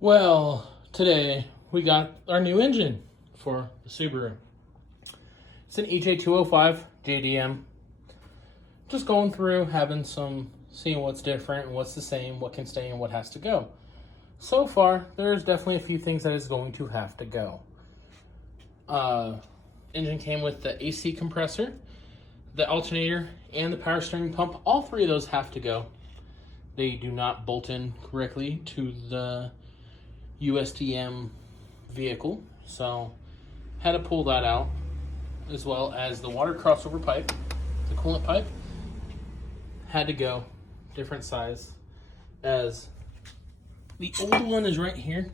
Well, today we got our new engine for the Subaru. It's an ej205 Jdm. Just going through, seeing what's different, what's the same, what can stay, and what has to go. So far, there's definitely a few things that is going to have to go. Engine came with the AC compressor, the alternator, and the power steering pump. All three of those have to go. They do not bolt in correctly to the USDM vehicle, so had to pull that out, as well as the water crossover pipe, the coolant pipe, had to go, different size, as the old one is right here.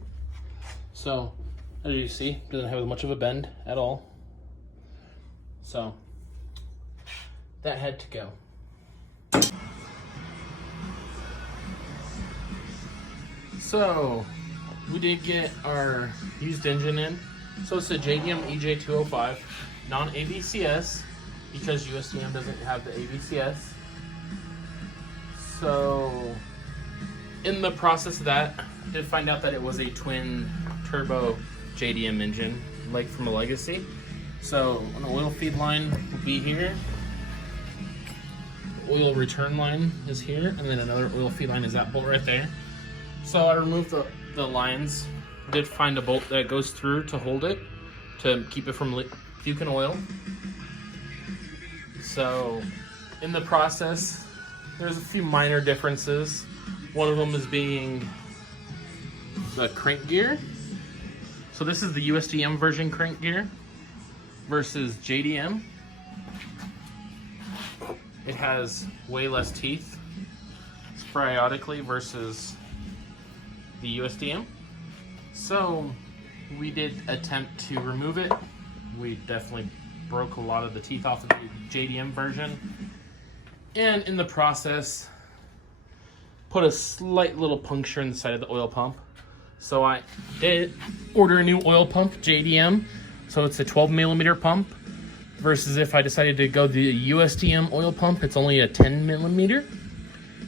So as you see, doesn't have much of a bend at all, so that had to go. So we did get our used engine in. So it's a Jdm ej205 non-ABCS, because USDM doesn't have the ABCS. So in the process of that, I did find out that it was a twin turbo Jdm engine, like from a Legacy. So an oil feed line will be here. The oil return line is here, and then another oil feed line is that bolt right there. So I removed the lines. Did find a bolt that goes through to hold it, to keep it from puking oil. So in the process, there's a few minor differences. One of them is being the crank gear. So this is the USDM version crank gear versus Jdm. It has way less teeth sporadically versus the USDM. So we did attempt to remove it. We definitely broke a lot of the teeth off of the Jdm version, and in the process put a slight little puncture in the side of the oil pump. So I did order a new oil pump, Jdm. So it's a 12mm pump, versus if I decided to go the USDM oil pump, it's only a 10mm.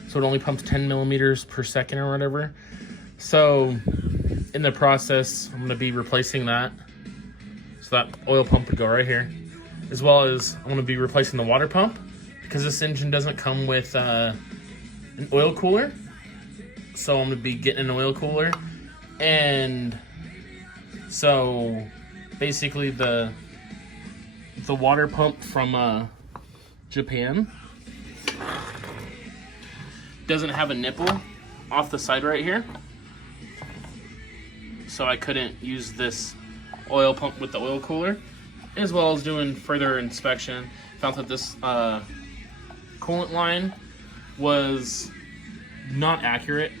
So it only pumps 10mm per second or whatever. So in the process, I'm going to be replacing that. So that oil pump would go right here. As well as I'm going to be replacing the water pump, because this engine doesn't come with an oil cooler. So I'm going to be getting an oil cooler. And so basically the water pump from Japan doesn't have a nipple off the side right here. So I couldn't use this oil pump with the oil cooler. As well as doing further inspection, found that this coolant line was not accurate.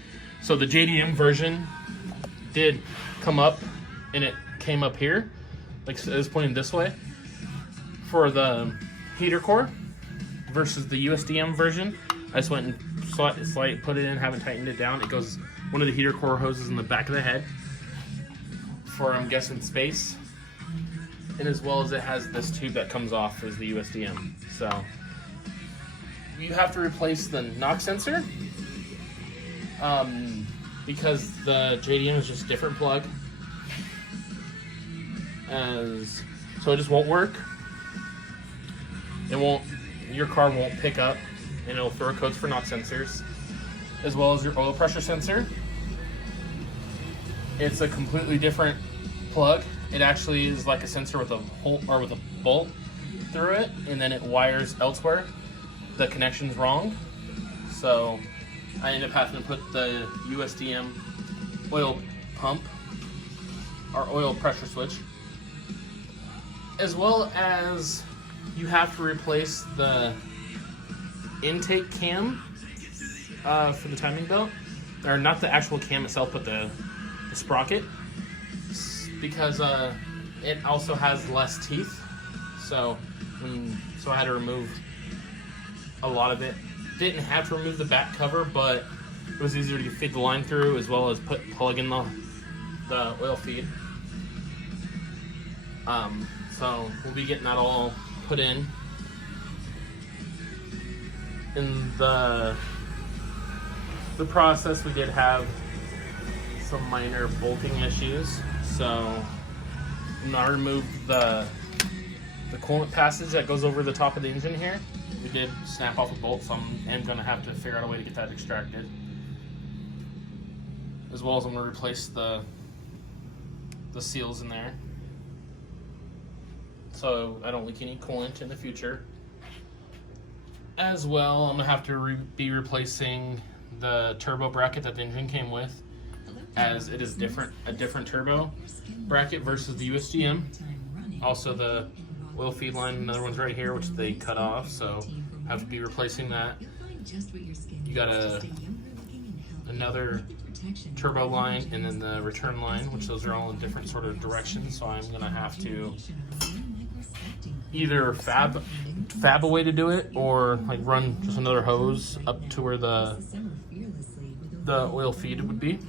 So the Jdm version did come up, and it came up here, like it was pointing this way for the heater core, versus the USDM version. I just went and put it in, haven't tightened it down. It goes one of the heater core hoses in the back of the head for, I'm guessing, space, and as well as it has this tube that comes off as the USDM. So you have to replace the knock sensor, because the Jdm is just a different plug, so it just won't work. Your car won't pick up, and it'll throw codes for knock sensors, as well as your oil pressure sensor. It's a completely different plug. It actually is like a sensor with a hole, or with a bolt through it, and then it wires elsewhere. The connection's wrong, so I ended up having to put the USDM oil pump, or oil pressure switch, as well as you have to replace the intake cam for the timing belt, or not the actual cam itself, but the sprocket, because it also has less teeth. So I had to remove a lot of it. Didn't have to remove the back cover, but it was easier to feed the line through, as well as plug in the oil feed. So we'll be getting that all put in. In the process, we did have some minor bolting issues. So I removed the coolant passage that goes over the top of the engine here. We did snap off a bolt, so I'm going to have to figure out a way to get that extracted. As well as I'm going to replace the seals in there, so I don't leak any coolant in the future. As well, I'm going to have to be replacing the turbo bracket that the engine came with, as it is a different turbo bracket versus the USDM. Also the oil feed line, another one's right here, which they cut off, so I have to be replacing that. You got another turbo line and then the return line, which those are all in different sort of directions, so I'm gonna have to either fab a way to do it, or like run just another hose up to where the oil feed would be.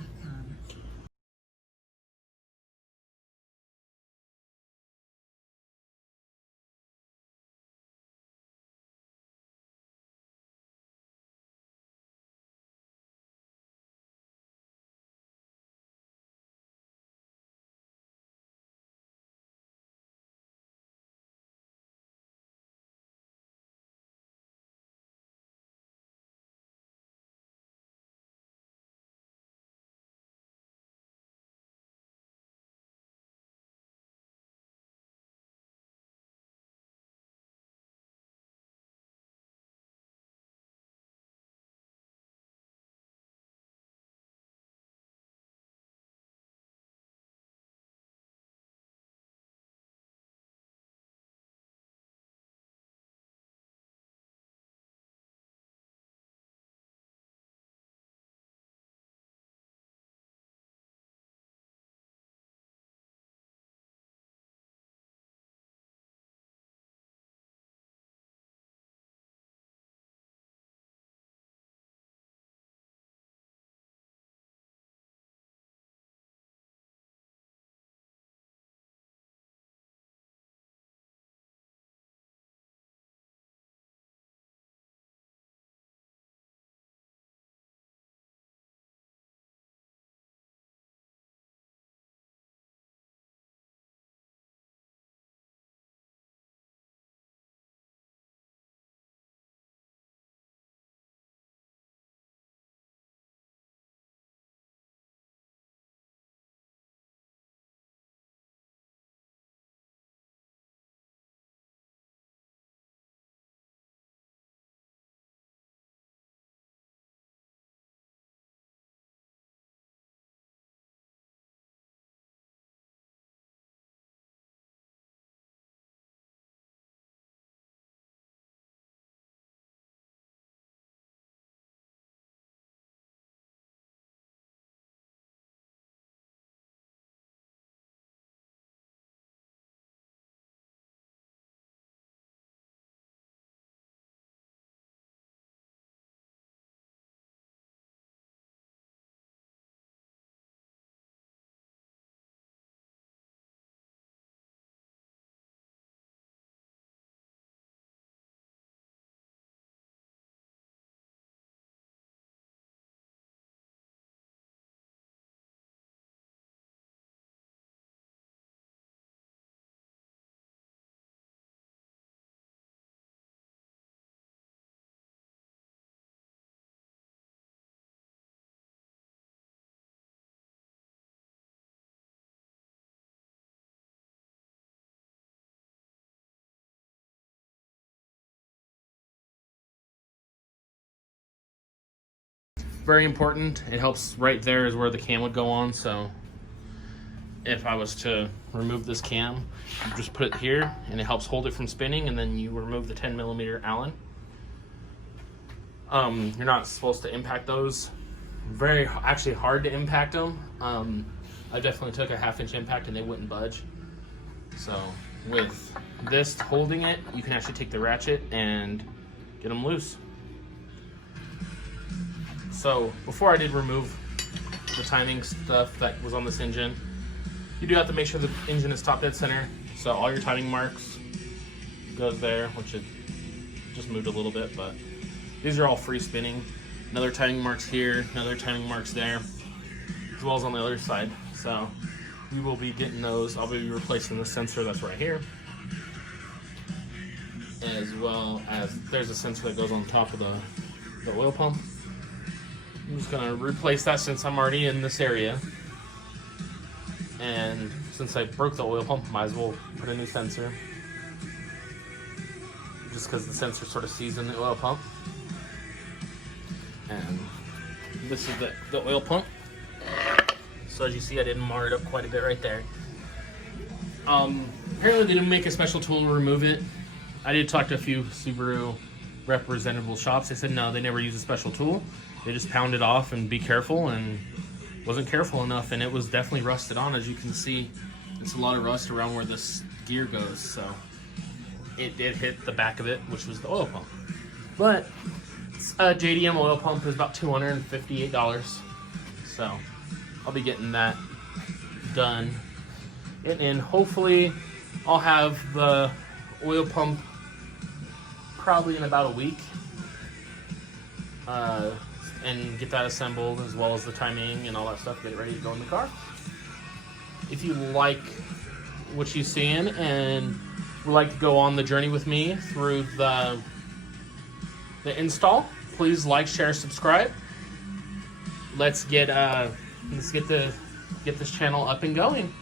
Very important. It helps right there is where the cam would go on, so if I was to remove this cam, you just put it here and it helps hold it from spinning, and then you remove the 10mm Allen. You're not supposed to impact those. Actually hard to impact them. I definitely took a 1/2 inch impact and they wouldn't budge. So with this holding it, you can actually take the ratchet and get them loose. So before I did remove the timing stuff that was on this engine, you do have to make sure the engine is top dead center. So all your timing marks goes there, which it just moved a little bit, but these are all free spinning. Another timing marks here, another timing marks there. as well as on the other side. So we will be getting those. I'll be replacing the sensor that's right here, as well as there's a sensor that goes on top of the oil pump. I'm just gonna replace that since I'm already in this area. And since I broke the oil pump, might as well put a new sensor. Just because the sensor sort of sees in the oil pump. And this is the oil pump. So as you see, I did mar it up quite a bit right there. Apparently they didn't make a special tool to remove it. I did talk to a few Subaru representable shops. They said no, they never use a special tool. They just pound it off and be careful, and wasn't careful enough, and it was definitely rusted on. As you can see, it's a lot of rust around where this gear goes, so it did hit the back of it, which was the oil pump. But a JDM oil pump is about $258, so I'll be getting that done, and hopefully I'll have the oil pump probably in about a week, and get that assembled, as well as the timing and all that stuff, get it ready to go in the car. If you like what you're seeing and would like to go on the journey with me through the install, please like, share, subscribe. Let's get this channel up and going.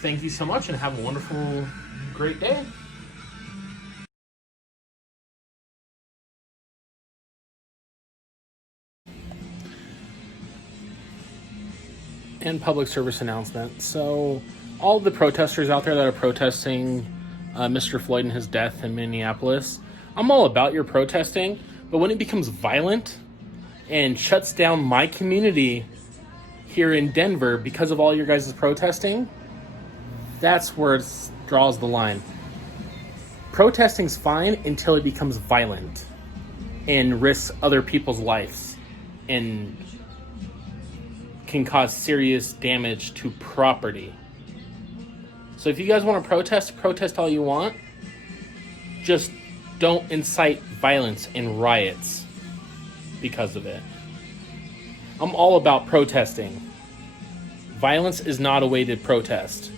Thank you so much, and have a wonderful, great day. And public service announcement. So all the protesters out there that are protesting Mr. Floyd and his death in Minneapolis, I'm all about your protesting, but when it becomes violent and shuts down my community here in Denver because of all your guys' protesting, that's where it draws the line. Protesting's fine until it becomes violent and risks other people's lives and can cause serious damage to property. So if you guys want to protest all you want. Just don't incite violence and riots because of it. I'm all about protesting. Violence is not a way to protest.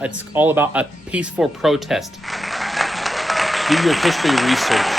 It's all about a peaceful protest. Do your history research.